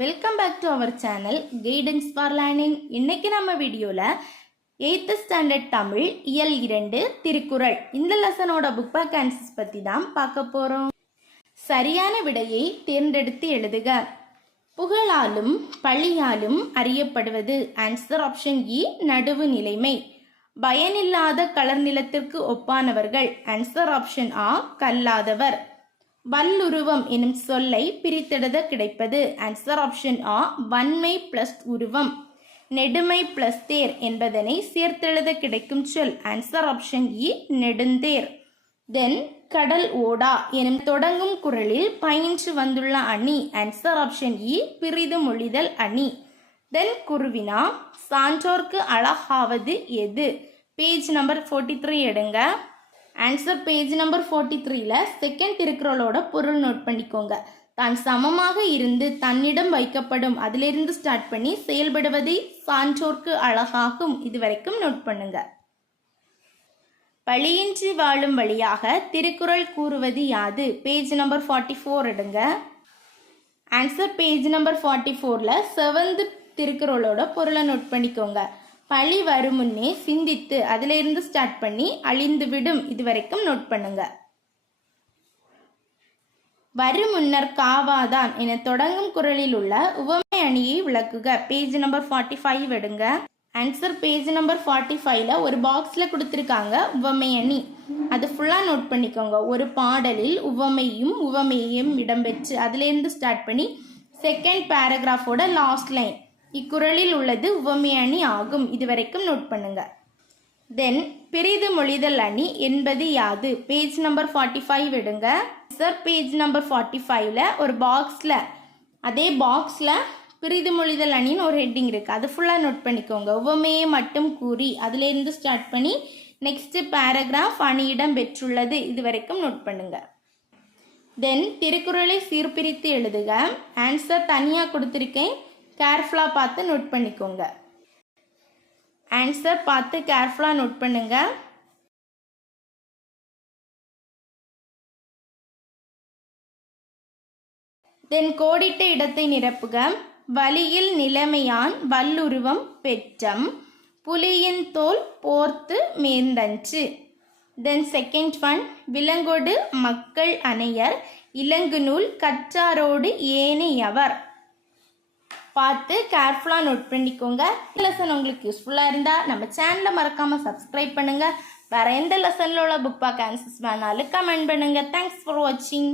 Welcome back to our channel guidance for learning. இன்னைக்கு நம்ம வீடியோவில் 8th ஸ்டாண்டர்ட் தமிழ் இயல் 2 திருக்குறள் இந்த லெசனோட புக் பேக் ஆன்சர்ஸ் பற்றி தான் பார்க்க போகிறோம். சரியான விடையை தேர்ந்தெடுத்து எழுதுக. புகழாலும் பழியாலும் அறியப்படுவது. ஆன்சர் ஆப்ஷன் இ நடுவு நிலைமை. பயனில்லாத கலர் நிலத்திற்கு ஒப்பானவர்கள். ஆன்சர் ஆப்ஷன் ஆ கல்லாதவர். வல்லுருவம் எனும் சொல்லை பிரித்தெழுத கிடைப்பது. ஆன்சர் ஆப்ஷன் ஆ வன்மை பிளஸ் உருவம். நெடுமை பிளஸ் தேர் என்பதனை சேர்த்தெழுத கிடைக்கும் சொல். ஆன்சர் ஆப்ஷன் இ நெடுந்தேர். தென் கடல் ஓடா எனும் தொடங்கும் குறளில் பயின்று வந்துள்ள அணி. ஆன்சர் ஆப்ஷன் இ பிரிது மொழிதல் அணி. தென் குருவினா சான்றோர்க்கு அழகாவது எது? பேஜ் நம்பர் 43 எடுங்க. ஆன்சர் பேஜ் நம்பர் 43ல செகண்ட் திருக்குறளோட பொருள் நோட் பண்ணிக்கோங்க. தான் சமமாக இருந்து தன்னிடம் வைக்கப்படும் அதிலிருந்து ஸ்டார்ட் பண்ணி செயல்படுவதை சான்றோர்க்கு அழகாகும். இது வரைக்கும் நோட் பண்ணுங்க. பழியின்றி வாழும் வழியாக திருக்குறள் கூறுவது யாது? பேஜ் நம்பர் 44 எடுங்க. ஆன்சர் பேஜ் நம்பர் 44ல 7th திருக்குறளோட பொருளை நோட் பண்ணிக்கோங்க. பழி வரும் முன்னே சிந்தித்து அதுல இருந்து ஸ்டார்ட் பண்ணி அழிந்து விடும். இது வரைக்கும் நோட் பண்ணுங்க. வரும் முன்னர் காவாதான் என தொடங்கும் குறளில் உள்ள உவமை அணியை விளக்குக. பேஜ் நம்பர் 45 எடுங்க. ஆன்சர் பேஜ் நம்பர் 45ல ஒரு பாக்ஸ்ல கொடுத்துருக்காங்க உவமை அணி. அது ஃபுல்லா நோட் பண்ணிக்கோங்க. ஒரு பாடலில் உவமையும் இடம்பெற்று அதுல இருந்து ஸ்டார்ட் பண்ணி செகண்ட் பேராகிராஃபோட லாஸ்ட் லைன் இக்குறளில் உள்ளது உவமை அணி ஆகும். இது வரைக்கும் நோட் பண்ணுங்க. தென் பிரிது மொழிதல் அணி என்பது யாது? பேஜ் நம்பர் 45 எடுங்க. சார் பேஜ் நம்பர் 45ல ஒரு பாக்ஸ்ல அதே பாக்ஸ்ல பிரிது மொழிதல் அணின்னு ஒரு ஹெட்டிங் இருக்கு. அது ஃபுல்லா நோட் பண்ணிக்கோங்க. உவமையை மட்டும் கூறி அதுல இருந்து ஸ்டார்ட் பண்ணி நெக்ஸ்ட் பேராகிராஃப் அணியிடம் பெற்றுள்ளது. இது வரைக்கும் நோட் பண்ணுங்க. தென் திருக்குறளை சீர்பிரித்து எழுதுக. ஆன்சர் தனியா கொடுத்துருக்கேன், கேர்ஃபுல்லாக பார்த்து நோட் பண்ணிக்கோங்க. ஆன்சர் பார்த்து கேர்ஃபுல்லாக நோட் பண்ணுங்க. தென் கோடிட்ட இடத்தை நிரப்புக. வழியில் நிலைமையான் வல்லுருவம் பெற்றம் புலியின் தோல் போர்த்து மேந்தன்று. தென் செகண்ட் ஒன் விலங்கோடு மக்கள் அணையர் இலங்கு நூல் கற்றாரோடு ஏனையவர். பார்த்து கேர்ஃபுல்லாக நோட் பண்ணிக்கோங்க. லெசன் உங்களுக்கு யூஸ்ஃபுல்லாக இருந்தால் நம்ம சேனலை மறக்காமல் சப்ஸ்கிரைப் பண்ணுங்கள். வேறு எந்த லெசனில் உள்ள புக் பேக் ஆன்சர்ஸ் வேணாலும் கமெண்ட் பண்ணுங்கள். தேங்க்ஸ் ஃபார் வாட்சிங்.